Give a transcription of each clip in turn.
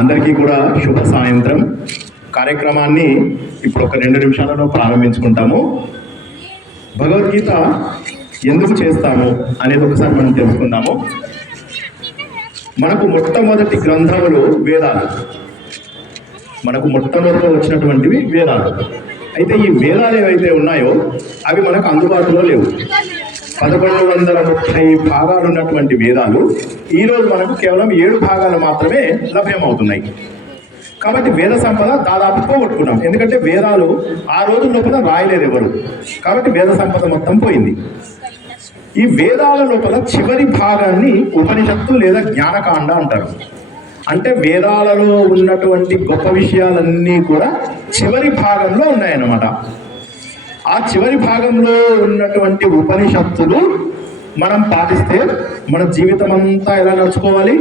అందరికీ కూడా శుభ సాయంత్రం. కార్యక్రమాన్ని ఇప్పుడు ఒక 2 నిమిషాలలో ప్రారంభించుకుంటాము. భగవద్గీత ఎందుకు చేస్తాము అనేది ఒకసారి మనం తెలుసుకుందాము. మనకు మొట్టమొదటి గ్రంథములు వేదాలు. మనకు మొట్టమొదట వచ్చినటువంటివి వేదాలు. అయితే ఈ వేదాలు ఏవైతే ఉన్నాయో అవి మనకు అందుబాటులో లేవు. 1130 భాగాలు ఉన్నటువంటి వేదాలు ఈరోజు మనకు కేవలం 7 భాగాలు మాత్రమే లభ్యమవుతున్నాయి. కాబట్టి వేద సంపద దాదాపు పోగొట్టుకున్నాం. ఎందుకంటే వేదాలు ఆ రోజు లోపల రాయలేదు ఎవరు. కాబట్టి వేద సంపద మొత్తం పోయింది. ఈ వేదాల లోపల చివరి భాగాన్ని ఉపనిషత్తు లేదా జ్ఞానకాండ అంటారు. అంటే వేదాలలో ఉన్నటువంటి గొప్ప విషయాలన్నీ కూడా చివరి భాగంలో ఉన్నాయన్నమాట. ఆ చివరి భాగంలో ఉన్నటువంటి ఉపనిషత్తులు మనం పాటిస్తే మన జీవితం అంతా ఎలా నడుచుకోవాలి,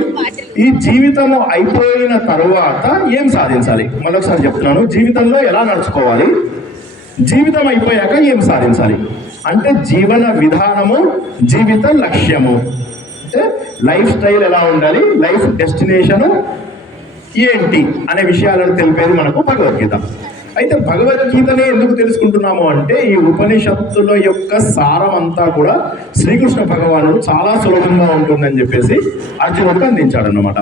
ఈ జీవితం అయిపోయిన తరువాత ఏం సాధించాలి, మరొకసారి చెప్తున్నాను, జీవితంలో ఎలా నడుచుకోవాలి, జీవితం అయిపోయాక ఏం సాధించాలి అంటే జీవన విధానము, జీవిత లక్ష్యము, అంటే లైఫ్ స్టైల్ ఎలా ఉండాలి, లైఫ్ డెస్టినేషను ఏంటి అనే విషయాలను తెలిపేది మనకు భగవద్గీత. అయితే భగవద్గీతనే ఎందుకు తెలుసుకుంటున్నాము అంటే ఈ ఉపనిషత్తుల యొక్క సారం అంతా కూడా శ్రీకృష్ణ భగవానుడు చాలా సులభంగా ఉంటుందని చెప్పేసి అర్జునుడికి అందించాడు అన్నమాట.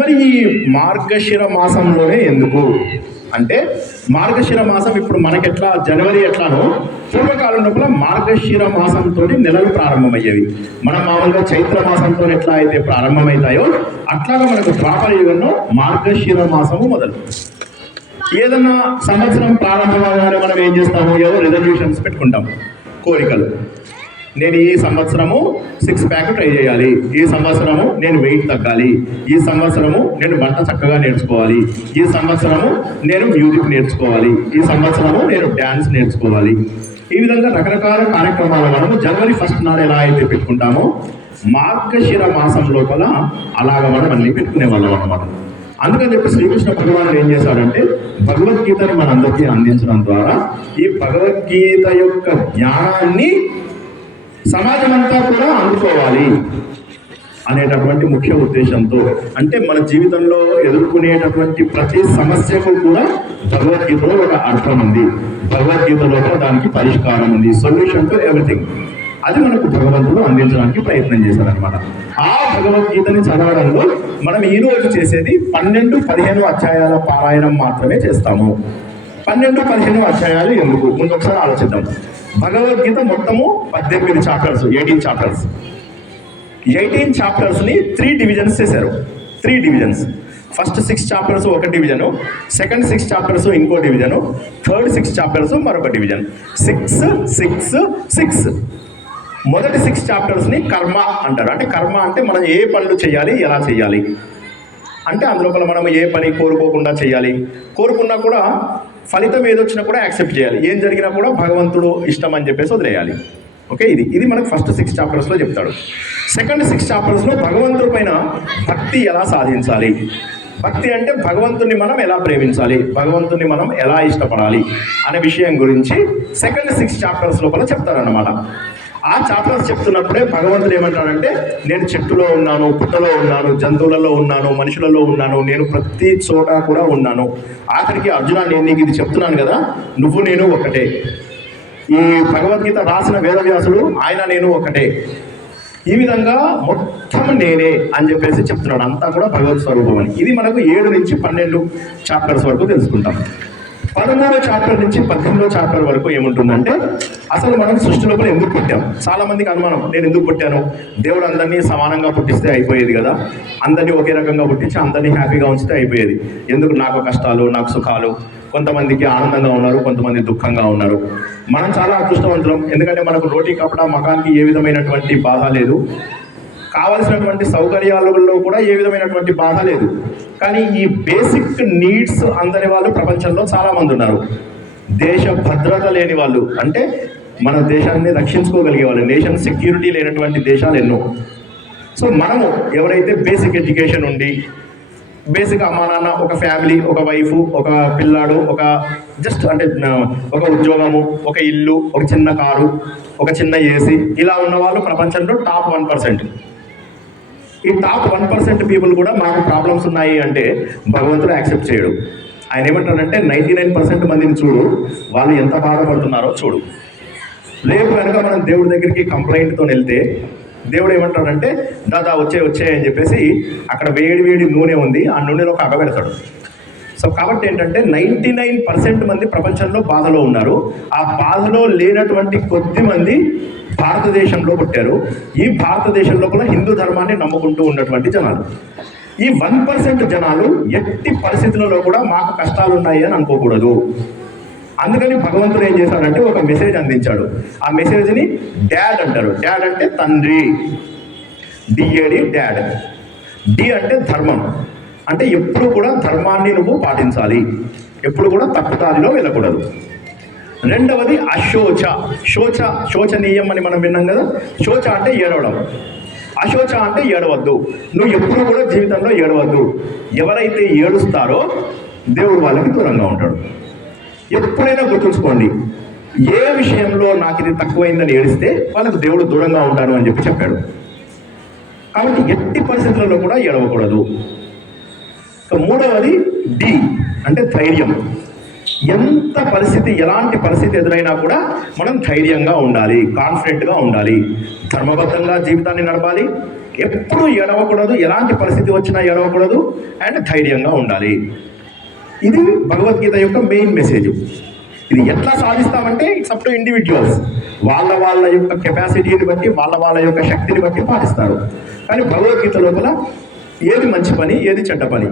మరి ఈ మార్గశిర మాసంలోనే ఎందుకు అంటే మార్గశిర మాసం ఇప్పుడు మనకెట్లా జనవరి ఎట్లానో పూర్వకాలం లోపల మార్గశిర మాసంతో నెలలు ప్రారంభమయ్యేవి. మనం మామూలుగా చైత్ర మాసంతో ఎట్లా అయితే ప్రారంభమవుతాయో అట్లాగా మనకు ద్వాపర యుగంలో మార్గశిర మాసము మొదలు. ఏదన్నా సంవత్సరం ప్రారంభమవగానే మనం ఏం చేస్తాము, ఏవో రిజల్యూషన్స్ పెట్టుకుంటాం, కోరికలు. నేను ఈ సంవత్సరము 6 ప్యాక్ ట్రై చేయాలి, ఈ సంవత్సరము నేను వెయిట్ తగ్గాలి, ఈ సంవత్సరము నేను వంట చక్కగా నేర్చుకోవాలి, ఈ సంవత్సరము నేను మ్యూజిక్ నేర్చుకోవాలి, ఈ సంవత్సరము నేను డ్యాన్స్ నేర్చుకోవాలి. ఈ విధంగా రకరకాల కార్యక్రమాలు మనము జనవరి 1 నాడు ఎలా అయితే పెట్టుకుంటామో మార్గశిర మాసం లోపల అలాగ మనం అన్ని పెట్టుకునే వాళ్ళం అన్నమాట. అందుకని చెప్పి శ్రీకృష్ణ భగవానుడు ఏం చేశాడంటే భగవద్గీతని మనందరికీ అందించడం ద్వారా ఈ భగవద్గీత యొక్క జ్ఞానాన్ని సమాజం అంతా కూడా అందుకోవాలి అనేటటువంటి ముఖ్య ఉద్దేశంతో, అంటే మన జీవితంలో ఎదుర్కొనేటటువంటి ప్రతి సమస్యకు కూడా భగవద్గీతలో ఒక అర్థం ఉంది, భగవద్గీతలో దానికి పరిష్కారం ఉంది, సొల్యూషన్ టు ఎవ్రీథింగ్. అది మనకు భగవంతుడు అందించడానికి ప్రయత్నం చేశారనమాట. ఆ భగవద్గీతని చదవడంలో మనం ఈ రోజు చేసేది 12-15 అధ్యాయాల పారాయణం మాత్రమే చేస్తాము. 12-15 అధ్యాయాలు ఎందుకు ముందు ఒకసారి ఆలోచిద్దాం. భగవద్గీత మొత్తము 18 చాప్టర్స్, 18 చాప్టర్స్. 18 చాప్టర్స్ని 3 డివిజన్స్ చేశారు. 3 డివిజన్స్. ఫస్ట్ 6 చాప్టర్స్ ఒక డివిజను, సెకండ్ 6 చాప్టర్స్ ఇంకో డివిజను, థర్డ్ 6 చాప్టర్స్ మరొక డివిజన్. 6, 6, 6. మొదటి 6 చాప్టర్స్ని కర్మ అంటారు. అంటే కర్మ అంటే మనం ఏ పనులు చేయాలి, ఎలా చేయాలి, అంటే అందులోపల మనం ఏ పని కోరుకోకుండా చేయాలి, కోరుకున్నా కూడా ఫలితం ఏదొచ్చినా కూడా యాక్సెప్ట్ చేయాలి, ఏం జరిగినా కూడా భగవంతుడు ఇష్టం అని చెప్పేసి వదిలేయాలి. ఓకే, ఇది మనకు ఫస్ట్ 6 చాప్టర్స్లో చెప్తాడు. సెకండ్ 6 చాప్టర్స్లో భగవంతుడి పైన భక్తి ఎలా సాధించాలి, భక్తి అంటే భగవంతుని మనం ఎలా ప్రేమించాలి, భగవంతుని మనం ఎలా ఇష్టపడాలి అనే విషయం గురించి సెకండ్ 6 చాప్టర్స్ లోపల చెప్తారన్నమాట. ఆ చాప్టర్స్ చెప్తున్నప్పుడే భగవంతుడు ఏమంటాడంటే నేను చెట్టులో ఉన్నాను, పుట్టలో ఉన్నాను, జంతువులలో ఉన్నాను, మనుషులలో ఉన్నాను, నేను ప్రతి చోట కూడా ఉన్నాను. ఆఖరికి అర్జున నేను నీకు ఇది చెప్తున్నాను కదా, నువ్వు నేను ఒకటే. ఈ భగవద్గీత రాసిన వేదవ్యాసుడు ఆయన నేను ఒకటే. ఈ విధంగా మొత్తం నేనే అని చెప్పేసి చెప్తున్నాడు. అంతా కూడా భగవత్ స్వరూపం అని. ఇది మనకు 7-12 చాప్టర్స్ వరకు తెలుసుకుంటాం. 13వ చాప్టర్ నుంచి 18వ చాప్టర్ వరకు ఏముంటుందంటే అసలు మనం సృష్టి లోపల ఎందుకు పుట్టాం. చాలా మందికి అనుమానం, నేను ఎందుకు పుట్టాను, దేవుడు అందరినీ సమానంగా పుట్టిస్తే అయిపోయేది కదా, అందరినీ ఒకే రకంగా పుట్టించి అందరినీ హ్యాపీగా ఉంచితే అయిపోయేది, ఎందుకు నాకు కష్టాలు, నాకు సుఖాలు, కొంతమందికి ఆనందంగా ఉన్నారు, కొంతమంది దుఃఖంగా ఉన్నారు. మనం చాలా అదృష్టవంతులం, ఎందుకంటే మనకు రోటీ కపడా మకాన్కి ఏ విధమైనటువంటి బాధ లేదు, కావలసినటువంటి సౌకర్యాలలో కూడా ఏ విధమైనటువంటి బాధ లేదు. కానీ ఈ బేసిక్ నీడ్స్ అందని వాళ్ళు ప్రపంచంలో చాలామంది ఉన్నారు. దేశ భద్రత లేని వాళ్ళు, అంటే మన దేశాన్ని రక్షించుకోగలిగే వాళ్ళు, నేషన్ సెక్యూరిటీ లేనటువంటి దేశాలు ఎన్నో. సో మనము ఎవరైతే బేసిక్ ఎడ్యుకేషన్ ఉండి బేసిక్ అమ్మా నాన్న, ఒక ఫ్యామిలీ, ఒక వైఫ్, ఒక పిల్లాడు, ఒక జస్ట్ అంటే ఒక ఉద్యోగము, ఒక ఇల్లు, ఒక చిన్న కారు, ఒక చిన్న ఏసీ, ఇలా ఉన్న వాళ్ళు ప్రపంచంలో టాప్ 1%. ఈ టాప్ 1% పీపుల్ కూడా మాకు ప్రాబ్లమ్స్ ఉన్నాయి అంటే భగవంతుడు యాక్సెప్ట్ చేయడు. ఆయన ఏమంటాడంటే 99% మందిని చూడు, వాళ్ళు ఎంత బాధపడుతున్నారో చూడు. రేపు కనుక మనం దేవుడి దగ్గరికి కంప్లైంట్తో వెళ్తే దేవుడు ఏమంటాడంటే దాదా వచ్చే అని చెప్పేసి అక్కడ వేడి వేడి నూనె ఉంది, ఆ నూనెలో ఒక అగబెడతాడు. సో కాబట్టి ఏంటంటే 99% మంది ప్రపంచంలో బాధలో ఉన్నారు. ఆ బాధలో లేనటువంటి కొద్ది మంది భారతదేశంలో పుట్టారు. ఈ భారతదేశం లోపల హిందూ ధర్మాన్ని నమ్ముకుంటూ ఉన్నటువంటి జనాలు. ఈ 1% జనాలు ఎట్టి పరిస్థితులలో కూడా మాకు కష్టాలు ఉన్నాయి అని అనుకోకూడదు. అందుకని భగవంతుడు ఏం చేశాడంటే ఒక మెసేజ్ అందించాడు. ఆ మెసేజ్ని డాడ్ అంటారు. డాడ్ అంటే తండ్రి, డిఏడి డాడ్. డి అంటే ధర్మం, అంటే ఎప్పుడు కూడా ధర్మాన్ని నువ్వు పాటించాలి, ఎప్పుడు కూడా తప్పుదారిలో వెళ్ళకూడదు. రెండవది అశోచ. శోచనీయం అని మనం విన్నాం కదా. శోచ అంటే ఏడవడం, అశోచ అంటే ఏడవద్దు. నువ్వు ఎప్పుడు కూడా జీవితంలో ఏడవద్దు. ఎవరైతే ఏడుస్తారో దేవుడు వాళ్ళకి దూరంగా ఉంటాడు. ఎప్పుడైనా గుర్తుంచుకోండి, ఏ విషయంలో నాకు ఇది తక్కువైందని ఏడిస్తే వాళ్ళకు దేవుడు దూరంగా ఉంటాడు అని చెప్పాడు. కాబట్టి ఎట్టి పరిస్థితులలో కూడా ఏడవకూడదు. మూడవది డి అంటే ధైర్యం. ఎంత పరిస్థితి, ఎలాంటి పరిస్థితి ఎదురైనా కూడా మనం ధైర్యంగా ఉండాలి, కాన్ఫిడెంట్గా ఉండాలి, ధర్మబద్ధంగా జీవితాన్ని నడపాలి, ఎప్పుడూ ఏడవకూడదు, ఎలాంటి పరిస్థితి వచ్చినా ఏడవకూడదు, అండ్ ధైర్యంగా ఉండాలి. ఇది భగవద్గీత యొక్క మెయిన్ మెసేజ్. ఇది ఎట్లా సాధిస్తామంటే ఇట్స్ అప్ టు ఇండివిజువల్స్. వాళ్ళ యొక్క కెపాసిటీని బట్టి, వాళ్ళ యొక్క శక్తిని బట్టి పాటిస్తారు. కానీ భగవద్గీత లోపల ఏది మంచి పని, ఏది చెడ్డ పని,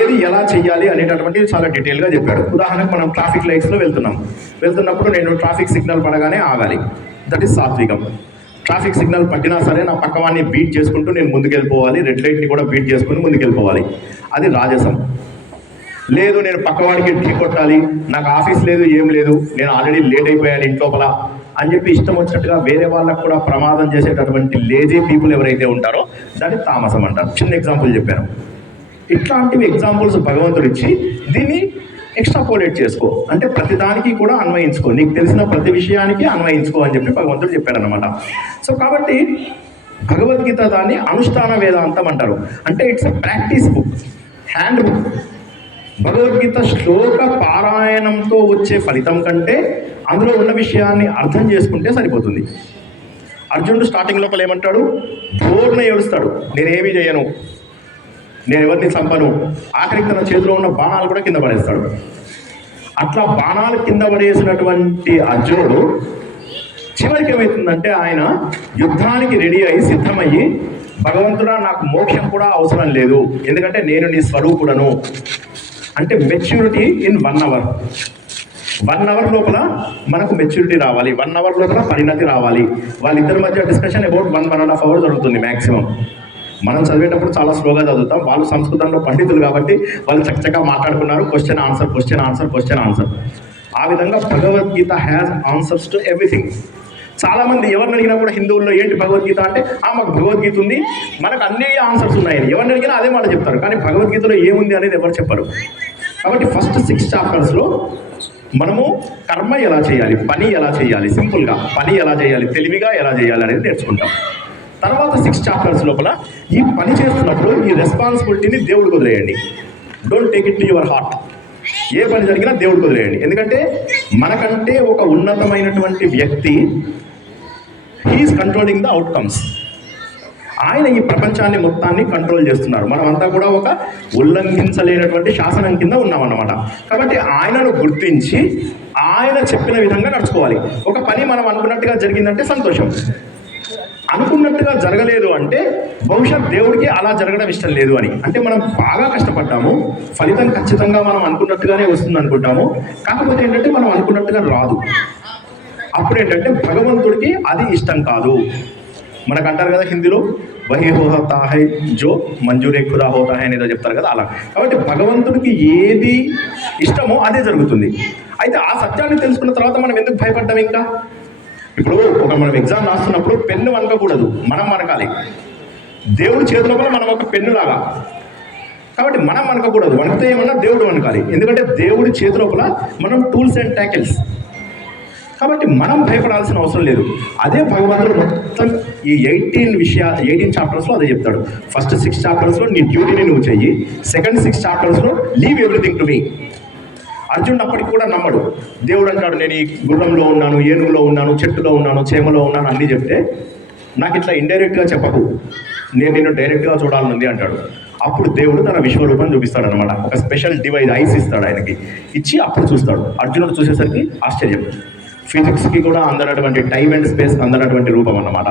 ఏది ఎలా చెయ్యాలి అనేటటువంటిది చాలా డీటెయిల్గా చెప్పాడు. ఉదాహరణకు మనం ట్రాఫిక్ లైట్స్లో వెళ్తున్నప్పుడు నేను ట్రాఫిక్ సిగ్నల్ పడగానే ఆగాలి. దట్ ఈస్ సాత్వికం. ట్రాఫిక్ సిగ్నల్ పట్టినా సరే నా పక్కవాన్ని బీట్ చేసుకుంటూ నేను ముందుకెళ్ళిపోవాలి, రెడ్ లైట్ని కూడా బీట్ చేసుకుని ముందుకెళ్ళిపోవాలి. అది రాజసం. లేదు నేను పక్కవాడికి ఢీ కొట్టాలి, నాకు ఆఫీస్ లేదు, ఏం లేదు, నేను ఆల్రెడీ లేట్ అయిపోయాను ఇంట్లోపల అని చెప్పి ఇష్టం వచ్చినట్టుగా వేరే వాళ్ళకు కూడా ప్రమాదం చేసేటటువంటి లేజీ పీపుల్ ఎవరైతే ఉంటారో దాన్ని తామసం అంటారు. చిన్న ఎగ్జాంపుల్ చెప్పాను. ఇట్లాంటివి ఎగ్జాంపుల్స్ భగవంతుడు ఇచ్చి దీన్ని ఎక్స్ట్రాపోలేట్ చేసుకో, అంటే ప్రతిదానికి కూడా అన్వయించుకో, నీకు తెలిసిన ప్రతి విషయానికి అన్వయించుకో అని చెప్పి భగవంతుడు చెప్పారనమాట. సో కాబట్టి భగవద్గీత దాన్ని అనుష్ఠాన వేదాంతం అంటారు. అంటే it's a practice book, hand book. Bhagavad Gita శ్లోక పారాయణంతో వచ్చే ఫలితం కంటే అందులో ఉన్న విషయాన్ని అర్థం చేసుకుంటే సరిపోతుంది. అర్జునుడు స్టార్టింగ్ లోపల ఏమంటాడు, పూర్ణ ఏడుస్తాడు, నేనేమీ చేయను, నేను ఎవరిని చంపను. ఆఖరికి తన చేతిలో ఉన్న బాణాలు కూడా కింద పడేస్తాడు. అట్లా బాణాలు కింద పడేసినటువంటి అర్జునుడు చివరికి ఏమవుతుందంటే ఆయన యుద్ధానికి రెడీ అయ్యి సిద్ధమయ్యి, భగవంతుడా నాకు మోక్షం కూడా అవసరం లేదు, ఎందుకంటే నేను నీ స్వరూపుడను. అంటే మెచ్యూరిటీ ఇన్ 1 అవర్. 1 అవర్ లోపల మనకు మెచ్యూరిటీ రావాలి, 1 అవర్ లోపల పరిణతి రావాలి. వాళ్ళిద్దరి మధ్య డిస్కషన్ అబౌట్ 1.5 అవర్ జరుగుతుంది మ్యాక్సిమం. మనం చదివేటప్పుడు చాలా స్లోగా చదువుతాం. వాళ్ళు సంస్కృతంలో పండితులు కాబట్టి వాళ్ళు చక్కగా మాట్లాడుకున్నారు, క్వశ్చన్ ఆన్సర్. ఆ విధంగా Bhagavad Gita has answers to everything. చాలామంది ఎవరిని అడిగినా కూడా హిందువుల్లో ఏంటి భగవద్గీత అంటే మాకు భగవద్గీత ఉంది, మనకు అన్ని ఆన్సర్స్ ఉన్నాయని ఎవరిని అడిగినా అదే మాట చెప్తారు. కానీ భగవద్గీతలో ఏముంది అనేది ఎవరు చెప్పరు. కాబట్టి ఫస్ట్ 6 చాప్టర్స్లో మనము కర్మ ఎలా చేయాలి, పని ఎలా చేయాలి, సింపుల్గా పని ఎలా చేయాలి, తెలివిగా ఎలా చేయాలి అనేది నేర్చుకుంటాం. తర్వాత 6 చాప్టర్స్ లోపల ఈ పని చేస్తున్నప్పుడు ఈ రెస్పాన్సిబిలిటీని దేవుడికి వదిలేయండి. Don't take it to your heart. ఏ పని జరిగినా దేవుడికి వదిలేయండి. ఎందుకంటే మనకంటే ఒక ఉన్నతమైనటువంటి వ్యక్తి, హీఈస్ కంట్రోలింగ్ ద అవుట్కమ్స్. ఆయన ఈ ప్రపంచాన్ని మొత్తాన్ని కంట్రోల్ చేస్తున్నారు. మనమంతా కూడా ఒక ఉల్లంఘించలేనటువంటి శాసనం కింద ఉన్నామన్నమాట. కాబట్టి ఆయనను గుర్తించి ఆయన చెప్పిన విధంగా నడుచుకోవాలి. ఒక పని మనం అనుకున్నట్టుగా జరిగిందంటే సంతోషం, అనుకున్నట్టుగా జరగలేదు అంటే బహుశా దేవుడికి అలా జరగడం ఇష్టం లేదు అని. అంటే మనం బాగా కష్టపడ్డాము, ఫలితం ఖచ్చితంగా మనం అనుకున్నట్టుగానే వస్తుంది అనుకుంటాము, కాకపోతే ఏంటంటే మనం అనుకున్నట్టుగా రాదు. అప్పుడు ఏంటంటే భగవంతుడికి అది ఇష్టం కాదు. మనకు అంటారు కదా హిందీలో, వహీ హోతా హై జో మంజూరే ఖుదా హోతా హై అనేదో చెప్తారు కదా, అలా. కాబట్టి భగవంతుడికి ఏది ఇష్టమో అదే జరుగుతుంది. అయితే ఆ సత్యాన్ని తెలుసుకున్న తర్వాత మనం ఎందుకు భయపడ్డాం? ఇంకా ఇప్పుడు మనం ఎగ్జామ్ రాస్తున్నప్పుడు పెన్ను వనకూడదు, మనం వనకాలి. దేవుడి చేతిలో కూడా మనం ఒక పెన్నులాగా కాబట్టి మనం వణకకూడదు. వణికితే ఏమన్నా దేవుడు వణకాలి. ఎందుకంటే దేవుడి చేతి లోపల మనం టూల్స్ అండ్ ట్యాకిల్స్. కాబట్టి మనం భయపడాల్సిన అవసరం లేదు. అదే భగవంతుడు మొత్తం ఈ 18 చాప్టర్స్లో అదే చెప్తాడు. ఫస్ట్ 6 చాప్టర్స్లో నీ డ్యూటీని నువ్వు చెయ్యి, second 6 చాప్టర్స్లో leave everything to me. అర్జునుడు అప్పటికి కూడా నమ్మడు. దేవుడు అంటాడు, నేను ఈ గుర్రంలో ఉన్నాను, ఏనుగులో ఉన్నాను, చెట్టులో ఉన్నాను, చేమలో ఉన్నాను అన్నీ చెప్తే నాకు ఇట్లా ఇండైరెక్ట్గా చెప్పకు, నేను నిన్ను డైరెక్ట్గా చూడాలనుంది అంటాడు. అప్పుడు దేవుడు తన విశ్వరూపం చూపిస్తాడు అనమాట. ఒక స్పెషల్ డివైస్ ఐస్ ఇస్తాడు ఆయనకి, ఇచ్చి అప్పుడు చూస్తాడు. అర్జునుడు చూసేసరికి ఆశ్చర్యం. ఫిజిక్స్కి కూడా అందనటువంటి టైం అండ్ స్పేస్ అందనటువంటి రూపం అన్నమాట.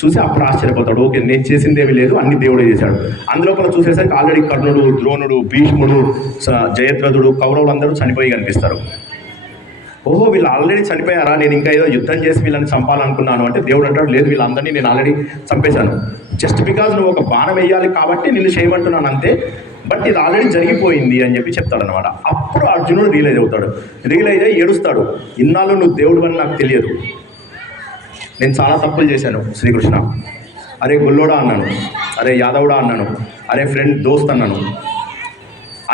చూసి అప్పుడు ఆశ్చర్యపోతాడు. ఓకే, నేను చేసిందేమీ లేదు, అన్ని దేవుడే చేశాడు. అందులో కూడా చూసేసరికి ఆల్రెడీ కర్ణుడు, ద్రోణుడు, భీష్ముడు, జయద్రథుడు, కౌరవులు అందరూ చనిపోయి కనిపిస్తారు. ఓహో, వీళ్ళు ఆల్రెడీ చనిపోయారా, నేను ఇంకా ఏదో యుద్ధం చేసి వీళ్ళని చంపాలనుకున్నాను అంటే దేవుడు అంటాడు, లేదు, వీళ్ళందరినీ నేను ఆల్రెడీ చంపేశాను. జస్ట్ బికాజ్ నువ్వు ఒక బాణం వేయాలి కాబట్టి నిన్ను చేయమంటున్నాను అంతే, బట్ ఇది ఆల్రెడీ జరిగిపోయింది అని చెప్పి చెప్తాడనమాట. అప్పుడు అర్జునుడు రియలైజ్ అవుతాడు. రియలైజ్ అయ్యి ఏడుస్తాడు, ఇన్నాళ్ళు నువ్వు దేవుడు అని నాకు తెలియదు, నేను చాలా తప్పులు చేశాను శ్రీకృష్ణ. అరే గుల్లోడా అన్నాను, అరే యాదవుడా అన్నాను, అరే ఫ్రెండ్ దోస్త్ అన్నాను.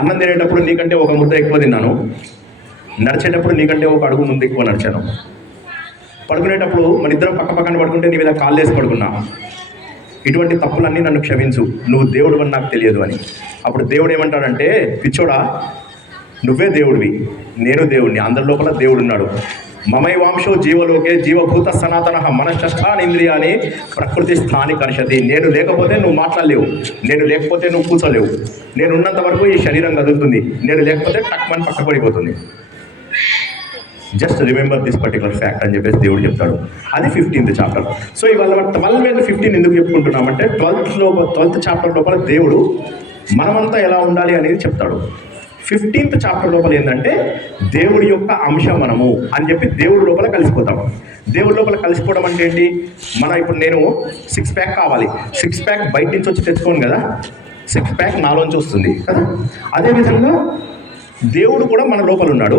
అన్నం తినేటప్పుడు నీకంటే ఒక ముద్ద ఎక్కువ తిన్నాను, నడిచేటప్పుడు నీకంటే ఒక అడుగు ముందు ఎక్కువ నడిచాను, పడుకునేటప్పుడు మన ఇద్దరం పక్క పక్కన పడుకుంటే నీ మీద కాళ్ళేసి పడుకున్నా. ఇటువంటి తప్పులన్నీ నన్ను క్షమించు, నువ్వు దేవుడు అని నాకు తెలియదు అని. అప్పుడు దేవుడు ఏమంటాడంటే, పిచ్చోడా, నువ్వే దేవుడివి, నేను దేవుడిని, అందరి లోపల దేవుడు ఉన్నాడు. మమైవాంశో జీవలోకే జీవభూత సనాతన మనశ్చష్టానింద్రియాని ప్రకృతి స్థాని కర్షతి. నేను లేకపోతే నువ్వు మాట్లాడలేవు, నేను లేకపోతే నువ్వు కూర్చోలేవు, నేను ఉన్నంత వరకు ఈ శరీరం కదులుతుంది, నేను లేకపోతే టక్మని పక్క పడిపోతుంది. Just remember this particular fact అని చెప్పేసి దేవుడు చెప్తాడు. అది 15th చాప్టర్. సో ఇవాళ 12 and 15 ఎందుకు చెప్పుకుంటున్నామంటే 12th చాప్టర్ లోపల దేవుడు మనమంతా ఎలా ఉండాలి అనేది చెప్తాడు. 15th చాప్టర్ లోపల ఏంటంటే దేవుడి యొక్క అంశం మనము అని చెప్పి దేవుడి లోపల కలిసిపోతాం. దేవుడి లోపల కలిసిపోవడం అంటే ఏంటి? ఇప్పుడు నేను 6 ప్యాక్ కావాలి, 6 ప్యాక్ బయట నుంచి వచ్చి తెచ్చుకోను కదా, 6 ప్యాక్ నాలోంచి వస్తుంది కదా. అదేవిధంగా దేవుడు కూడా మన లోపల ఉన్నాడు,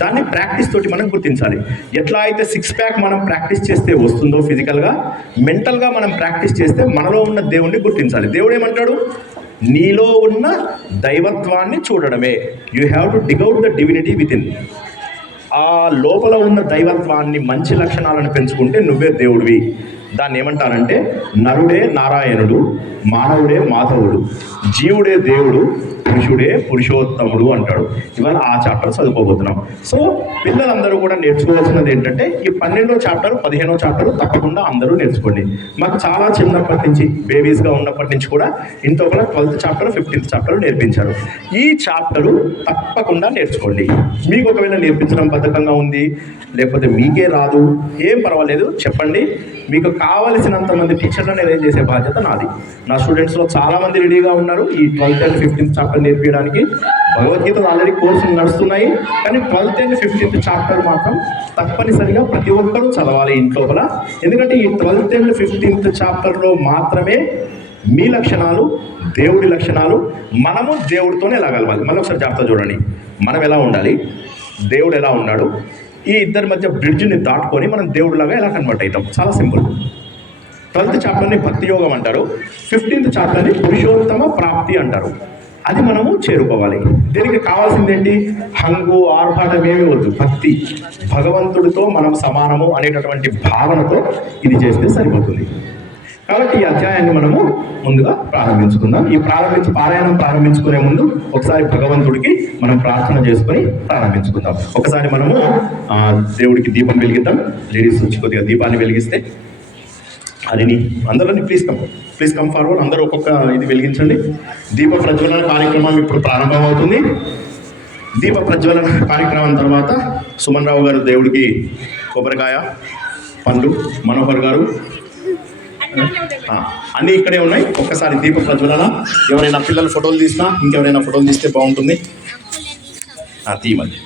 దాన్ని ప్రాక్టీస్ తోటి మనం గుర్తించాలి. ఎట్లా అయితే 6 ప్యాక్ మనం ప్రాక్టీస్ చేస్తే వస్తుందో ఫిజికల్గా, మెంటల్గా మనం ప్రాక్టీస్ చేస్తే మనలో ఉన్న దేవుణ్ణి గుర్తించాలి. దేవుడు ఏమంటాడు? నీలో ఉన్న దైవత్వాన్ని చూడడమే. You have to dig out the divinity with in. ఆ లోపల ఉన్న దైవత్వాన్ని, మంచి లక్షణాలను పెంచుకుంటే నువ్వే దేవుడివి. దాన్ని ఏమంటారంటే నరుడే నారాయణుడు, మానవుడే మాధవుడు, జీవుడే దేవుడు, పురుషుడే పురుషోత్తముడు అంటాడు. ఇవాళ ఆ చాప్టర్ చదువుకోబోతున్నాం. సో పిల్లలందరూ కూడా నేర్చుకోవాల్సినది ఏంటంటే ఈ 12వ చాప్టర్ 15వ చాప్టర్ తప్పకుండా అందరూ నేర్చుకోండి. మాకు చాలా చిన్నప్పటి నుంచి, బేబీస్గా ఉన్నప్పటి నుంచి కూడా ఇంత ఒక 12th చాప్టర్ 15th చాప్టర్ నేర్పించారు. ఈ చాప్టరు తప్పకుండా నేర్చుకోండి. మీకు ఒకవేళ నేర్పించడం బద్ధకంగా ఉంది, లేకపోతే మీకే రాదు, ఏం పర్వాలేదు, చెప్పండి. మీకు కావలసినంత మంది టీచర్లను అరేంజ్ చేసే బాధ్యత నాది. నా స్టూడెంట్స్లో చాలామంది రెడీగా ఉన్నారు ఈ 12th and 15th చాప్టర్ నేర్పించడానికి. భగవద్గీత ఆల్రెడీ కోర్సులు నడుస్తున్నాయి, కానీ 12th and 15th చాప్టర్ మాత్రం తప్పనిసరిగా ప్రతి ఒక్కరూ చదవాలి ఇంట్లోపల. ఎందుకంటే ఈ 12th and 15th చాప్టర్లో మాత్రమే మీ లక్షణాలు, దేవుడి లక్షణాలు, మనము దేవుడితోనే ఎలా కలవాలి. మళ్ళీ ఒకసారి జాగ్రత్త చూడండి, మనం ఎలా ఉండాలి, దేవుడు ఎలా ఉన్నాడు, ఈ ఇద్దరి మధ్య బ్రిడ్జ్ని దాటుకొని మనం దేవుడిలాగా ఎలా కన్వర్ట్ అవుతాం. చాలా సింపుల్. 12th చాప్టర్ని భక్తి యోగం అంటారు, 15th చాప్టర్ని పురుషోత్తమ ప్రాప్తి అంటారు. అది మనము చేరుకోవాలి. దీనికి కావాల్సింది ఏంటి? హంగు, ఆర్భాటం ఏమీ వద్దు. భక్తి, భగవంతుడితో మనం సమానము అనేటటువంటి భావనతో ఇది చేస్తే సరిపోతుంది. కాబట్టి ఈ అధ్యాయాన్ని మనము ముందుగా ప్రారంభించుకుందాం. ఈ పారాయణం ప్రారంభించుకునే ముందు ఒకసారి భగవంతుడికి మనం ప్రార్థన చేసుకొని ప్రారంభించుకుందాం. ఒకసారి మనము దేవుడికి దీపం వెలిగిద్దాం. లేడీస్ వచ్చి కొద్దిగా దీపాన్ని వెలిగిస్తే అది అందరినీ ప్లీజ్ కమ్ ఫార్వర్డ్. అందరూ ఒక్కొక్క ఇది వెలిగించండి. దీప ప్రజ్వలన కార్యక్రమం ఇప్పుడు ప్రారంభమవుతుంది. దీప ప్రజ్వలన కార్యక్రమం తర్వాత సుమన్ రావు గారు దేవుడికి కొబ్బరికాయ, పండ్లు, మనోహర్ గారు అన్నీ ఇక్కడే ఉన్నాయి. ఒక్కసారి దీప ప్రజ్వలన. ఎవరైనా పిల్లలు ఫోటోలు తీసినా, ఇంకెవరైనా ఫోటోలు తీస్తే బాగుంటుంది. తీయమని